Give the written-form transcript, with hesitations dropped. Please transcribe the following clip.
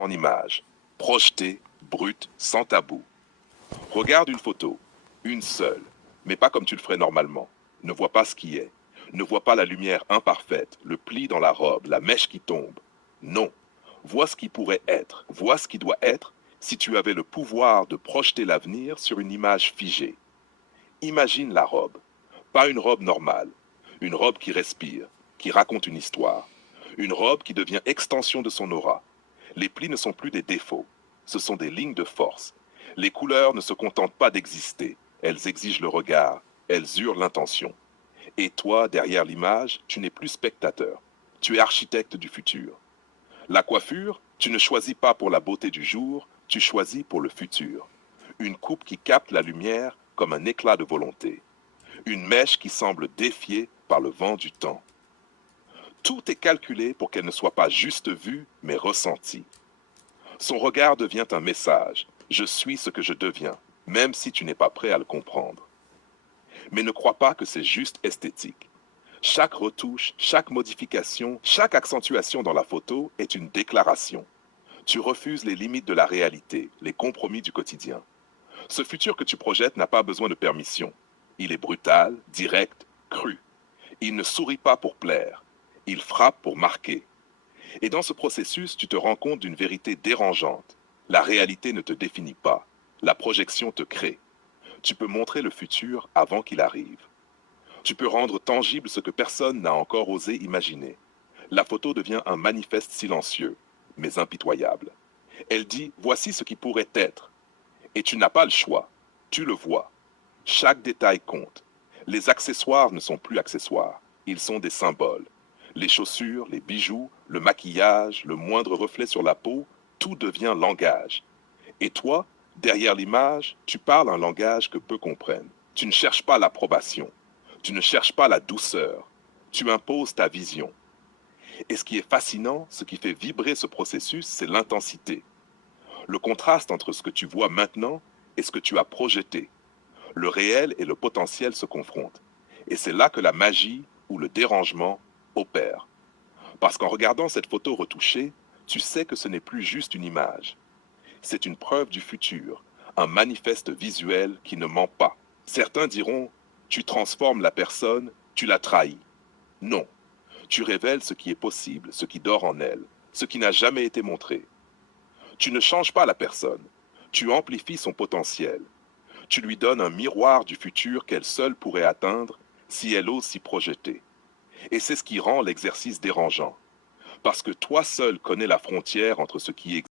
en images, projetées, brutes, sans tabou. Regarde une photo, une seule, mais pas comme tu le ferais normalement. Ne vois pas ce qui est. Ne vois pas la lumière imparfaite, le pli dans la robe, la mèche qui tombe. Non. Vois ce qui pourrait être. Vois ce qui doit être si tu avais le pouvoir de projeter l'avenir sur une image figée. Imagine la robe. Pas une robe normale. Une robe qui respire, qui raconte une histoire. Une robe qui devient extension de son aura. Les plis ne sont plus des défauts. Ce sont des lignes de force. Les couleurs ne se contentent pas d'exister. Elles exigent le regard. Elles hurlent l'intention. Et toi, derrière l'image, tu n'es plus spectateur. Tu es architecte du futur. La coiffure, tu ne choisis pas pour la beauté du jour, tu choisis pour le futur. Une coupe qui capte la lumière comme un éclat de volonté. Une mèche qui semble défiée par le vent du temps. Tout est calculé pour qu'elle ne soit pas juste vue, mais ressentie. Son regard devient un message. Je suis ce que je deviens, même si tu n'es pas prêt à le comprendre. Mais ne crois pas que c'est juste esthétique. Chaque retouche, chaque modification, chaque accentuation dans la photo est une déclaration. Tu refuses les limites de la réalité, les compromis du quotidien. Ce futur que tu projettes n'a pas besoin de permission. Il est brutal, direct, cru. Il ne sourit pas pour plaire. Il frappe pour marquer. Et dans ce processus, tu te rends compte d'une vérité dérangeante. La réalité ne te définit pas. La projection te crée. Tu peux montrer le futur avant qu'il arrive. Tu peux rendre tangible ce que personne n'a encore osé imaginer. La photo devient un manifeste silencieux, mais impitoyable. Elle dit « Voici ce qui pourrait être ». Et tu n'as pas le choix. Tu le vois. Chaque détail compte. Les accessoires ne sont plus accessoires. Ils sont des symboles. Les chaussures, les bijoux, le maquillage, le moindre reflet sur la peau, tout devient langage. Et toi, derrière l'image, tu parles un langage que peu comprennent. Tu ne cherches pas l'approbation. Tu ne cherches pas la douceur. Tu imposes ta vision. Et ce qui est fascinant, ce qui fait vibrer ce processus, c'est l'intensité. Le contraste entre ce que tu vois maintenant et ce que tu as projeté. Le réel et le potentiel se confrontent. Et c'est là que la magie ou le dérangement opère. Parce qu'en regardant cette photo retouchée, tu sais que ce n'est plus juste une image. C'est une preuve du futur, un manifeste visuel qui ne ment pas. Certains diront, tu transformes la personne, tu la trahis. Non, tu révèles ce qui est possible, ce qui dort en elle, ce qui n'a jamais été montré. Tu ne changes pas la personne, tu amplifies son potentiel. Tu lui donnes un miroir du futur qu'elle seule pourrait atteindre si elle ose s'y projeter. Et c'est ce qui rend l'exercice dérangeant. Parce que toi seul connais la frontière entre ce qui existe